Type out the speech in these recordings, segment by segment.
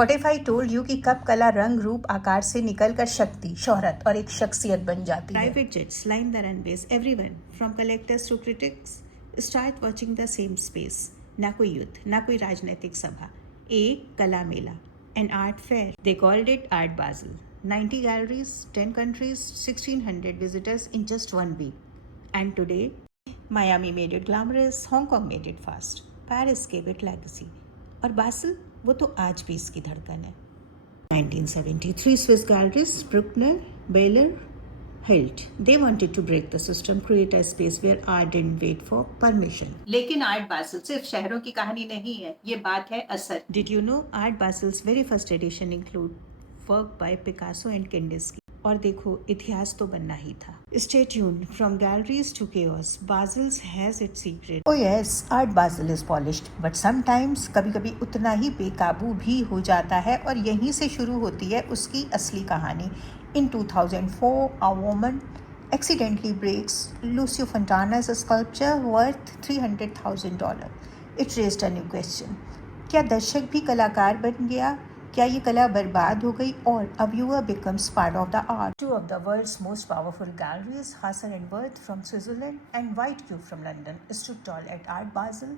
What if I told you कि कब कला रंग रूप आकार से निकलकर शक्ति, शोहरत और एक शख्सियत बन जाती है? Private jets line the runways. Everyone, from collectors to critics, start watching the same space. ना कोई युद्ध, ना कोई राजनीतिक सभा, एक कला मेला, an art fair. They called it Art Basel. 90 galleries, 10 countries, 1600 visitors in just 1 week. And today, Miami made it glamorous, Hong Kong made it fast, Paris gave it legacy. और बासल, वो तो आज भी इसकी धड़कन है. 1973 Swiss galleries, Bruckner, Baylor, Hilt. They wanted to break the system, create a space where art didn't wait for permission. लेकिन art basal सिर्फ शहरों की कहानी नहीं है, ये बात है असर. Did you know Art Basel's very first edition include work by Picasso and Kandinsky? और देखो, इतिहास तो बनना ही था. Stay tuned. From galleries to chaos, Basel's has its secret. Oh yes, Art Basel is polished, but sometimes कभी-कभी उतना ही बेकाबू भी हो जाता है और यहीं से शुरू होती है उसकी असली कहानी. In 2004, a woman accidentally breaks Lucio Fontana's sculpture worth $300,000. It raised a new question. क्या दर्शक भी कलाकार बन गया? क्या ये कला बर्बाद हो गई और a viewer becomes part of the art? Two of the world's most powerful galleries, Hassan and Wirth from Switzerland and White Cube from London, stood tall at Art Basel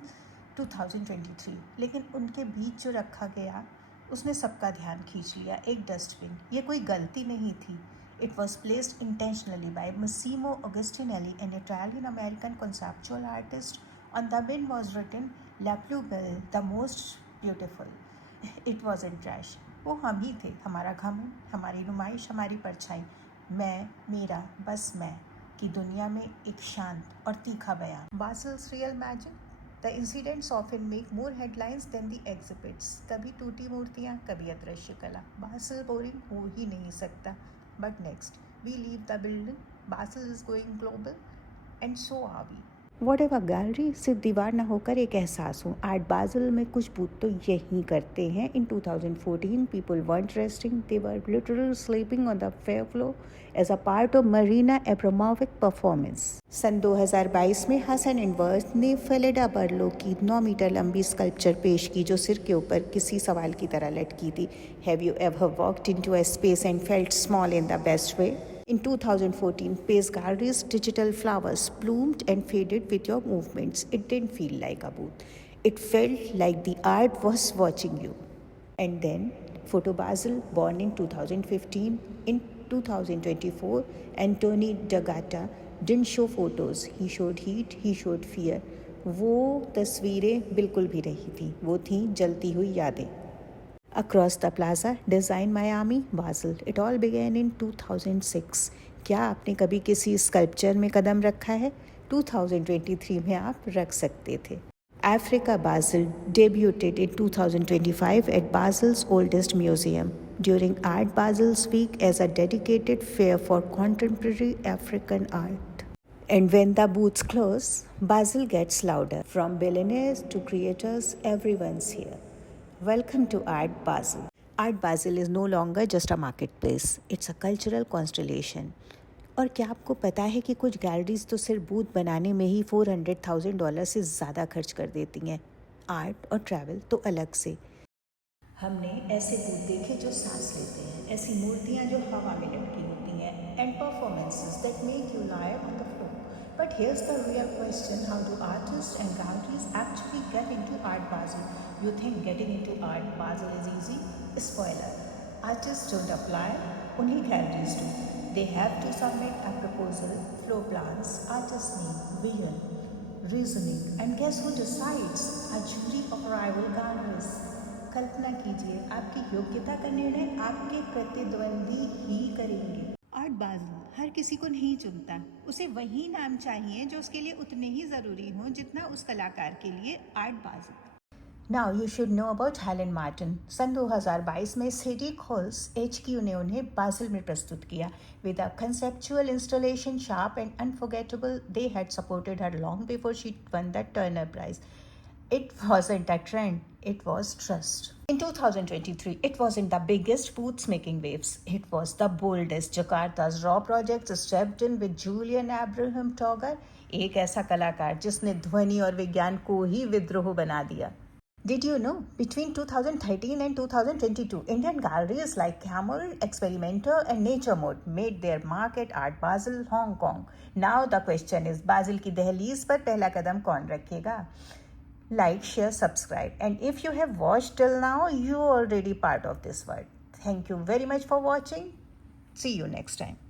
2023. लेकिन उनके बीच जो रखा गया उसने सबका ध्यान खींच लिया, एक डस्टबिन. ये कोई गलती नहीं थी. It was placed intentionally by Massimo Agostinelli, an Italian-American conceptual artist. On the bin was written La plus belle, the most beautiful. It wasn't trash. वो हम ही थे, हमारा घमंड, हमारी नुमाइश, हमारी परछाई. मैं, मेरा, बस मैं की दुनिया में एक शांत और तीखा बयान. Basel's real magic. The incidents often make more headlines than the exhibits. कभी टूटी मूर्तियाँ, कभी अदृश्य कला. Basel boring हो ही नहीं सकता. But next, we leave the building. Basel is going global, and so are we. Whatever gallery सिर्फ दीवार ना होकर एक एहसास हो. आर्ट बाज़ल में कुछ बूथ तो यही करते हैं. In 2014, people weren't resting. They were literally sleeping on the fair floor as a part of Marina Abramovic performance. सन 2022 में हसन एंड वर्थ ने फेलिडा बर्लो की 9 मीटर लंबी स्कल्पचर पेश की जो सिर के ऊपर किसी सवाल की तरह लटकी थी. Have you ever walked into a space and felt small in the best way? In 2014, Pace Gallery's digital flowers bloomed and faded with your movements. It didn't feel like a booth. It felt like the art was watching you. And then, Photo Basel, born in 2015, in 2024, Anthony D'Agata didn't show photos. He showed heat, he showed fear. वो तस्वीरें बिल्कुल भी नहीं थी. वो थीं जलती हुई यादें. Across the plaza, Design Miami, Basel. It all began in 2006. क्या आपने कभी किसी स्कल्पचर में कदम रखा है? 2023 में आप रख सकते थे. Africa Basel debuted in 2025 at Basel's oldest museum during Art Basel's week as a dedicated fair for contemporary African art. And when the booths close, Basel gets louder. From billionaires to creators, everyone's here. Welcome to Art Basel. Art Basel is no longer just a marketplace. It's a cultural constellation. और क्या आपको पता है कि कुछ galleries तो सिर्फ booth बनाने में ही $400,000 से ज़्यादा खर्च कर देती हैं. आर्ट और ट्रैवल तो अलग से. हमने ऐसे बूथ देखे जो सांस लेते हैं, ऐसी मूर्तियाँ जो हवा में लटकी होती हैं, and performances that make you lie on the floor. But here's the real question: how do artists and galleries actually get into Art Basel? You think getting into Art Basel is easy? Spoiler: artists don't apply, only galleries do. They have to submit a proposal, floor plans, artist name, vision, reasoning, and guess who decides? A jury of rival galleries. कल्पना कीजिए, आपकी योग्यता का निर्णय आपके प्रतिद्वंदी ही करेंगे. Art बाज़ल हर किसी को नहीं चुनता. उसे वही नाम चाहिए जो उसके लिए उतने ही ज़रूरी हों जितना उस कलाकार के लिए art Basel. Now you should know about Helen Martin. सन 2022 में सिटी हॉल्स HQ ने उन्हें बासल में प्रस्तुत किया. With a conceptual installation sharp and unforgettable, they had supported her long before she won the Turner Prize. It wasn't a trend, it was trust. In 2023, it wasn't the biggest booths making waves. It was the boldest. Jakarta's Raw Projects stepped in with Julian Abraham Togger, एक ऐसा कलाकार जिसने ध्वनि और विज्ञान को ही विद्रोह बना दिया. Did you know, between 2013 and 2022, Indian galleries like Camel, Experimenter and Nature Mode made their mark at Art Basel, Hong Kong. Now the question is, Basel की दहलीज पर पहला कदम कौन रखेगा? Like, share, subscribe. And if you have watched till now, you are already part of this world. Thank you very much for watching. See you next time.